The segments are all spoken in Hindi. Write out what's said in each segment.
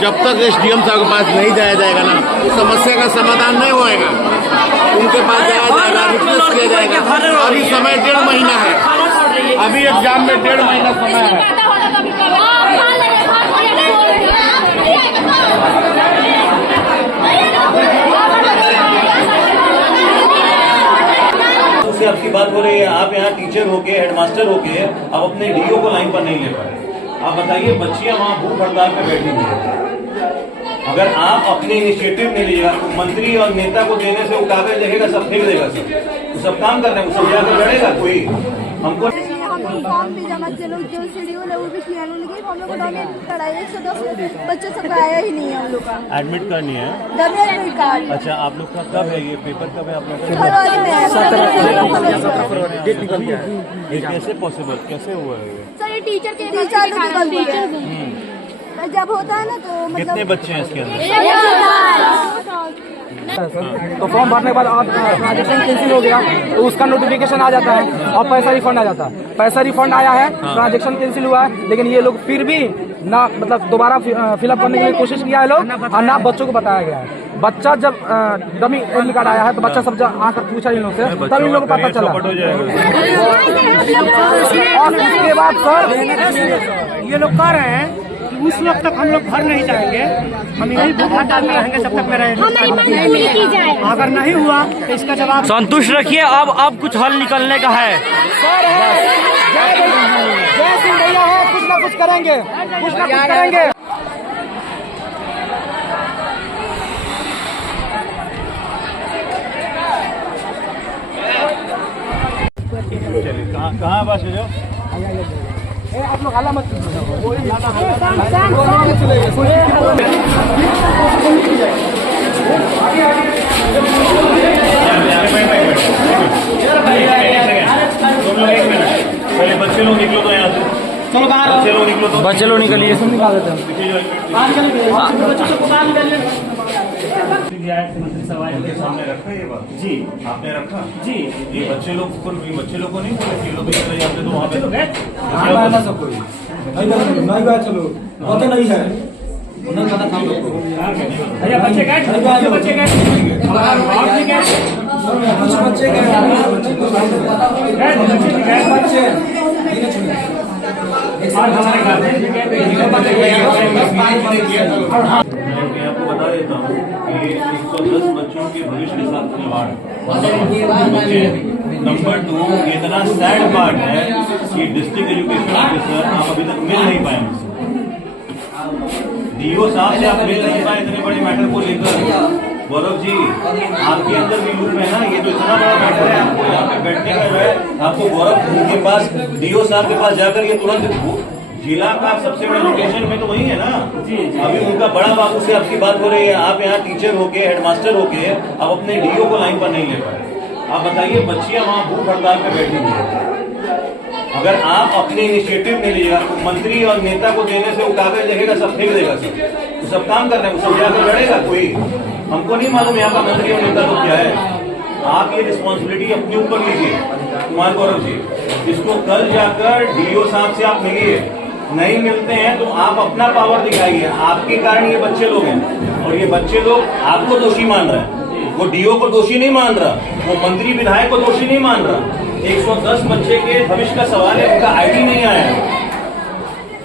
जब तक एसडीएम साहब के पास नहीं जाया जाएगा ना, समस्या का समाधान नहीं होएगा। उनके पास जाया जाएगा, रिक्वेस्ट किया जाएगा। अभी समय 1.5 महीना है, अभी एग्जाम में 1.5 महीना समय है। से आपकी बात हो रही है, आप यहाँ टीचर होके, हेडमास्टर होके, आप अपने डीओ को लाइन पर नहीं ले पाए। आप बताइए, बच्चियां वहाँ भूख हड़ताल पे बैठी हुई है। अगर आप अपने इनिशिएटिव नहीं लीजिएगा, मंत्री और नेता को देने से वो कागज देखेगा, सब फेंक देगा, सब काम कर रहे हैं, सब जाकर लड़ेगा कोई हमको। फॉर्म भी जमा चलो, जो शेड्यूल है वो भी किया नहीं, हम लोग को डोनेट कराया 110 बच्चे सबका आया ही नहीं है। हम लोग का एडमिट करनी है, एडमिट कार्ड। अच्छा, आप लोग का कब है ये पेपर, कब है आप लोग का? फरवरी में 17 फरवरी डेट निकल गया है। ये कैसे पॉसिबल, कैसे हुआ है ये? सर ये टीचर जब होता है ना तो मतलब कितने बच्चे हैं इसके अंदर? तो फॉर्म भरने के बाद ट्रांजेक्शन कैंसिल हो गया तो उसका नोटिफिकेशन आ जाता है और पैसा रिफंड आ जाता है। पैसा रिफंड आया है, ट्रांजेक्शन कैंसिल हुआ है, लेकिन ये लोग फिर भी ना मतलब दोबारा फिलअप करने के लिए कोशिश किया है लोग, और ना बच्चों को बताया गया है। बच्चा जब डमी एडमिट कार्ड आया है तो बच्चा सब जब आकर पूछा इन लोग से, तब इन लोग को पता चला। और इसके बाद सर ये लोग कह रहे हैं उस वक्त तक हम लोग घर नहीं जाएंगे, हम यही भूख हड़ताल में रहेंगे जब तक मेरा अगर नहीं हुआ तो इसका जवाब संतुष्ट रखिए। अब कुछ हल निकलने का है। जय सिंह भैया है, कुछ ना कुछ करेंगे, कुछ ना कुछ करेंगे। कहाँ बस है जो? आप लोग हाला मत पहले बच्चे लोग निकलो तो यहाँ से, चलो बाहर, बच्चे लोग निकलो तो, बच्चे लोग निकलिए, सब निकाल देते हैं। उनके सामने रखा ये बात? जी आपने रखा? जी ये बच्चे लोग को नहीं बोले कि लोग इस तरह आपने तो वहाँ पे चलो चलो होते नहीं है, उन्हें पता था लोग को। भैया बच्चे गए, बच्चे गए, कुछ बच्चे गए, आपको बता देता हूँ कि 110 बच्चों के भविष्य के साथ खिलवाड़। नंबर 2, इतना सैड पार्ट है कि डिस्ट्रिक्ट एजुकेशन ऑफिसर आप अभी तक मिल नहीं पाए मुझसे। डीओ साहब से आप मिल नहीं पाए इतने बड़े मैटर को लेकर। गौरव जी, आपके अंदर भी लूप है ना, ये तो इतना बड़ा मैटर है, आपको यहाँ पे बैठने का जो है, आपको गौरव के पास, डीओ साहब के पास जाकर ये तुरंत जिला का सबसे बड़ा लोकेशन में तो वही है ना। अभी उनका बड़ा बाबू से आपकी बात हो रही है, आप यहाँ टीचर होके, हेडमास्टर होके, आप अपने डीओ को लाइन पर नहीं ले पाए। आप बताइए, बच्चियां वहाँ भूख हड़ताल पे बैठी हुई है। अगर आप अपने इनिशिएटिव नहीं लीजिएगा, मंत्री और नेता को देने से वो कागज देखेगा, सब फेंक देगा, सब काम कर रहे हैं, सब जाकर लड़ेगा कोई। हमको नहीं मालूम यहाँ का मंत्री और नेता तो क्या है। आप ये रिस्पॉन्सिबिलिटी अपने ऊपर लीजिए कुमार गौरव जी। इसको कल जाकर डीओ साहब से आप मिलिए, नहीं मिलते हैं तो आप अपना पावर दिखाइए। आपके कारण ये बच्चे लोग हैं, और ये बच्चे लोग आपको दोषी मान रहे हैं। वो डीओ को दोषी नहीं मान रहा, वो मंत्री विधायक को दोषी नहीं मान रहा। 110 बच्चे के भविष्य का सवाल है, उनका आईडी नहीं आया है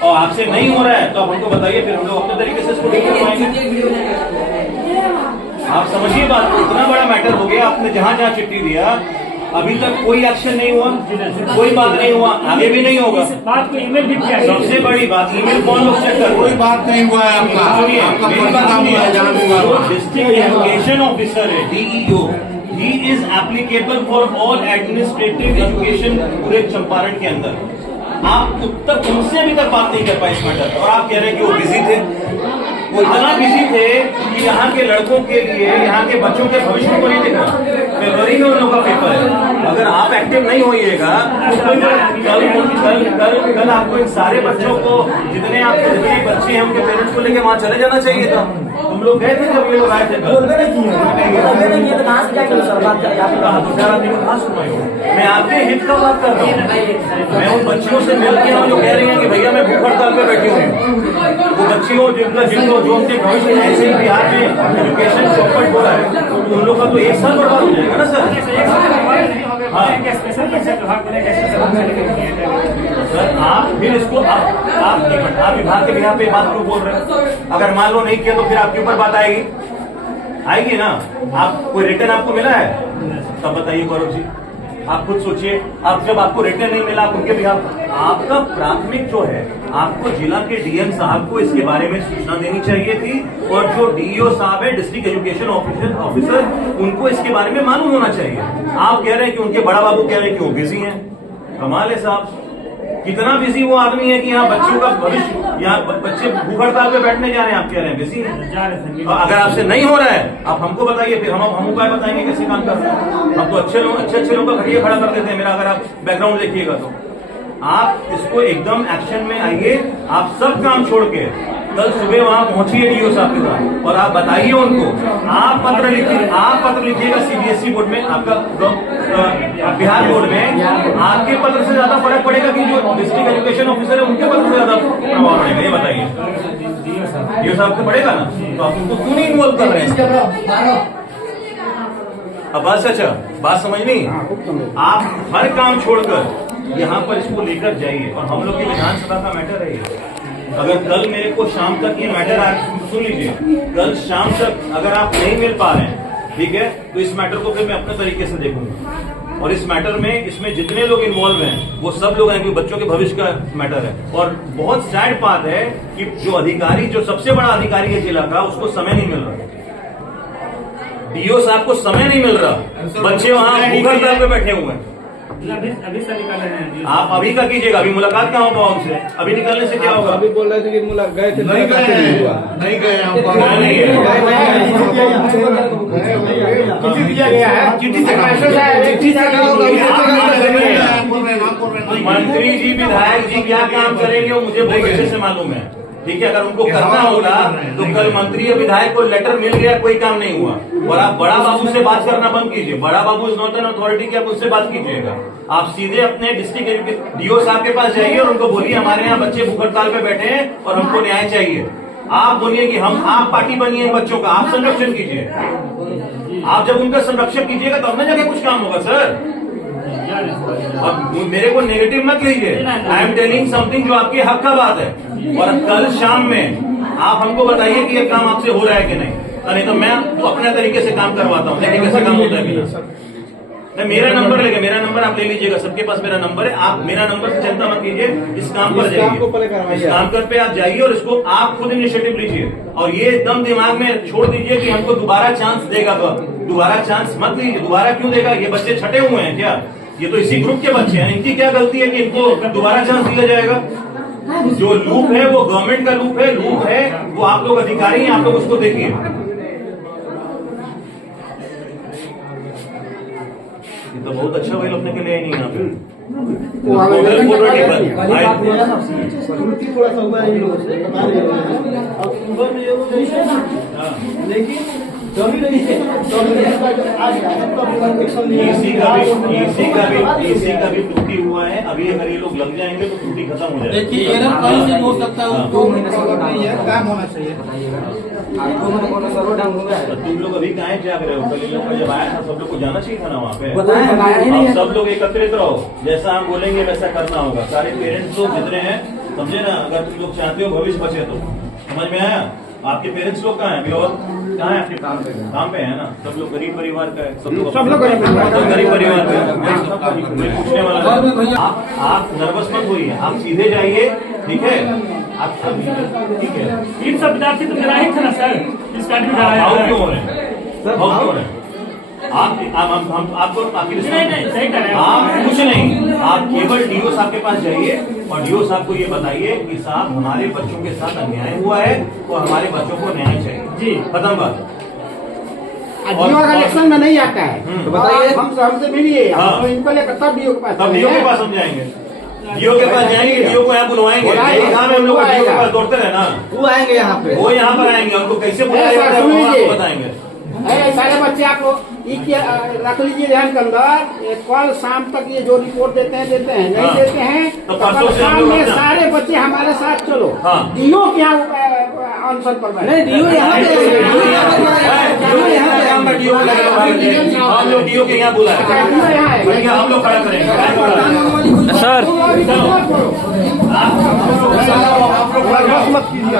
और आपसे नहीं हो रहा है, तो आप हमको बताइए, फिर हम लोग अपने तरीके से इसको ठीक करवाएंगे। आप समझिए बात को, इतना बड़ा मैटर हो गया, आपने जहां जहां चिट्ठी दिया, अभी तक कोई एक्शन नहीं हुआ, कोई बात नहीं हुआ, आगे भी नहीं होगा। बात को ईमेल भी किया, सबसे बड़ी बात, ईमेल कौन लोग चेक कर, कोई बात नहीं हुआ है आपका। सुनिए, मेरी बात सुनिए, जहाँ भी हुआ। डिस्ट्रिक्ट एजुकेशन ऑफिसर है, DEO, he is applicable for all administrative education पूरे चंपारण के अंदर। आप उत्तर उनसे अभी तक बात नहीं कर पाए इस मैटर, और आप कह रहे हैं कि वो बिजी थे। वो इतना बिजी थे कि यहाँ के लड़कों के लिए, यहाँ के बच्चों के भविष्य को नहीं दिख रहा। फरवरी में उन लोगों का पेपर है, अगर आप एक्टिव नहीं होइएगा तो कल आपको इन सारे बच्चों को, जितने बच्चे हैं उनके पेरेंट्स को लेके वहाँ चले जाना चाहिए था। तुम लोग गए थे जब ये लोग आए थे कल? मैं आपके हित का बात कर रहा हूँ। मैं उन बच्चियों से मिल के जो कह रही हैं कि भैया मैं भूख हड़ताल पे बैठी हुई हूँ, वो बच्चियों जिनको जो उनके भविष्य में ऐसे ही बिहार में एजुकेशन चौपट हो रहा है तो उन लोग का तो एक साल बर्बाद हो जाएगा ना सर। आप फिर इसको आप विभाग के बिहार पे बात क्यों बोल रहे हैं? अगर मान लो नहीं किया तो फिर आपके ऊपर बात आएगी ना। आप कोई रिटर्न आपको मिला है तब बताइए गौरव जी, आप खुद सोचिए। आप जब आपको रिटर्न नहीं मिला आप उनके बिहार, आपका प्राथमिक जो है आपको जिला के डीएम साहब को इसके बारे में सूचना देनी चाहिए थी और जो डीईओ साहब है डिस्ट्रिक्ट एजुकेशन ऑफिसर उनको इसके बारे में मालूम होना चाहिए। आप कह रहे हैं कि उनके बड़ा बाबू कह रहे हैं कि वो बिजी हैं। कमाल है साहब, कितना बिजी वो आदमी है कि यहाँ बच्चों का भविष्य, यहाँ बच्चे भूख हड़ताल पे बैठने जा रहे हैं, आप कह रहे हैं बिजी है। और अगर आपसे नहीं हो रहा है आप हमको बताइए, फिर हम उपाय बताएंगे कैसे काम कर रहे हैं। हम तो अच्छे लोगों का घड़िया खड़ा कर देते हैं। मेरा अगर आप बैकग्राउंड देखिएगा तो आप इसको एकदम एक्शन में आइए। आप सब काम छोड़ के कल सुबह वहां पहुंचिए डीओ साहब के साथ और आप बताइए उनको। आप पत्र लिखिएगा सीबीएसई बोर्ड में, आपका बिहार बोर्ड में आपके पत्र से ज्यादा फर्क पड़ेगा कि जो डिस्ट्रिक्ट एजुकेशन ऑफिसर है उनके पत्र से ज्यादा प्रभाव पड़ेगा, ये बताइए। डीओ साहब से पड़ेगा ना, तो आप उनको क्यों नहीं इन्वॉल्व कर रहे हैं? अब बात समझ नहीं। आप हर काम छोड़कर यहाँ पर इसको लेकर जाइए और हम लोग की विधानसभा का मैटर है ये। अगर कल मेरे को शाम तक ये मैटर सुन लीजिए, कल शाम तक अगर आप नहीं मिल पा रहे हैं, ठीक है, तो इस मैटर को फिर मैं अपने तरीके से देखूंगा। और इस मैटर में इसमें जितने लोग इन्वॉल्व हैं वो सब लोग हैं, क्योंकि बच्चों के भविष्य का मैटर है। और बहुत सैड बात है कि जो अधिकारी, जो सबसे बड़ा अधिकारी है जिला का, उसको समय नहीं मिल रहा। डीओ साहब को समय नहीं मिल रहा, बच्चे वहां भूख हड़ताल पे बैठे हुए हैं। अभी से निकाल रहे हैं। आप अभी का कीजिएगा, अभी मुलाकात क्या होगा उनसे? अभी निकलने से क्या होगा? अभी बोल रहे थे कि मुलाकात गए थे, नहीं गए मंत्री जी विधायक जी क्या काम करेंगे वो मुझे बहुत अच्छे से मालूम है, ठीक है। अगर उनको करना होगा तो कल मंत्री या विधायक को लेटर मिल गया, कोई काम नहीं हुआ। और आप बड़ा बाबू से बात करना बंद कीजिए। बड़ा बाबू इज नॉट एन अथॉरिटी की, आप उससे बात कीजिएगा। आप सीधे अपने डिस्ट्रिक्ट डीओ साहब के पास जाइए और उनको बोलिए हमारे यहाँ बच्चे भूख हड़ताल पे बैठे हैं और हमको न्याय चाहिए। आप बोलिए कि आप पार्टी बनिए बच्चों का, आप संरक्षण कीजिए। आप जब उनका संरक्षण कीजिएगा तब न जाके कुछ काम होगा सर। अब मेरे को नेगेटिव मत लीजिए, आई एम टेलिंग समथिंग जो आपके हक का बात है। और कल शाम में आप हमको बताइए कि ये काम आपसे हो रहा है कि नहीं, नहीं तो मैं तो अपने तरीके से काम करवाता हूँ। देखिए कैसे काम होता है बिना। मेरा नंबर लेके, मेरा नंबर आप ले लीजिएगा, सबके पास मेरा नंबर है। आप मेरा नंबर से चिंता मत कीजिए, इस काम पर जाइए, इस काम पर पे आप जाइए और इसको आप खुद इनिशिएटिव लीजिए। और ये एकदम दिमाग में छोड़ दीजिए कि हमको दोबारा चांस देगा। दोबारा चांस मत लीजिए। दोबारा क्यों देगा? ये बच्चे छटे हुए हैं क्या? ये तो इसी ग्रुप के बच्चे हैं, इनकी क्या गलती है कि इनको दोबारा चांस दिया जाएगा? जो लूप है वो गवर्नमेंट का लूप है, वो आप लोग अधिकारी हैं, आप लोग उसको देखिए। ये तो बहुत अच्छा भाई अपने के लिए नहीं यहाँ पे लेकिन एसी का भी त्रुटि हुआ है। अभी अगर ये लोग लग जाएंगे तो त्रुटि खत्म हो जाएगी। देखिए एरर कहीं से हो सकता है, 2 महीने से काम होना चाहिए। तो तुम लोग अभी कहाँ जाग रहे हो? कल इन लोग का जब आया था सब लोग को जाना चाहिए था ना वहाँ पे। बताया सब लोग एकत्रित रहो, जैसा हम बोलेंगे वैसा करना होगा। सारे पेरेंट्स लोग जितने हैं समझे ना, अगर तुम लोग चाहते हो भविष्य बचे तो। समझ में आया? आपके पेरेंट्स लोग कहाँ हैं अभी? और कहाँ है? आपके काम पे है ना? सब लोग गरीब परिवार का है, सब लोग गरीब परिवार का है। पूछने वाला आप नर्वस मत होइए, आप सीधे जाइए, ठीक है? आप ठीक है। इन सब विद्यार्थी तो मेरा ही था ना सर, इसका क्यों हो रहे हैं? आपको आप कुछ नहीं, आप केवल डीओ साहब के पास जाइए और डीओ साहब को ये बताइए कि साहब हमारे बच्चों के साथ अन्याय हुआ है और हमारे बच्चों को न्याय चाहिए जी, खत्म बात। डीओ का इलेक्शन में नहीं आता है तो बताइए, हमसे मिलिए, इनको लेकर तब डीओ के पास, तब डीओ के पास हम जाएंगे, डीओ के पास जाएंगे, डीओ को यहाँ बुलवाएंगे। हम लोग डीओ के पास दौड़ते रहे ना, वो आएंगे यहाँ पे, वो यहाँ पर आएंगे, उनको कैसे बुलाएंगे बताएंगे। सारे बच्चे आप रख लीजिए ध्यान के अंदर, कल शाम तक ये जो रिपोर्ट देते हैं नहीं देते हैं तो कल शाम में सारे बच्चे हमारे साथ चलो, डीओ के यहाँ अनशन पर बैठे। नहीं डीओ यहाँ पे हम लोग डीओ के यहाँ बुलाए, हम लोग खड़ा करेंगे सर मत कीजिए।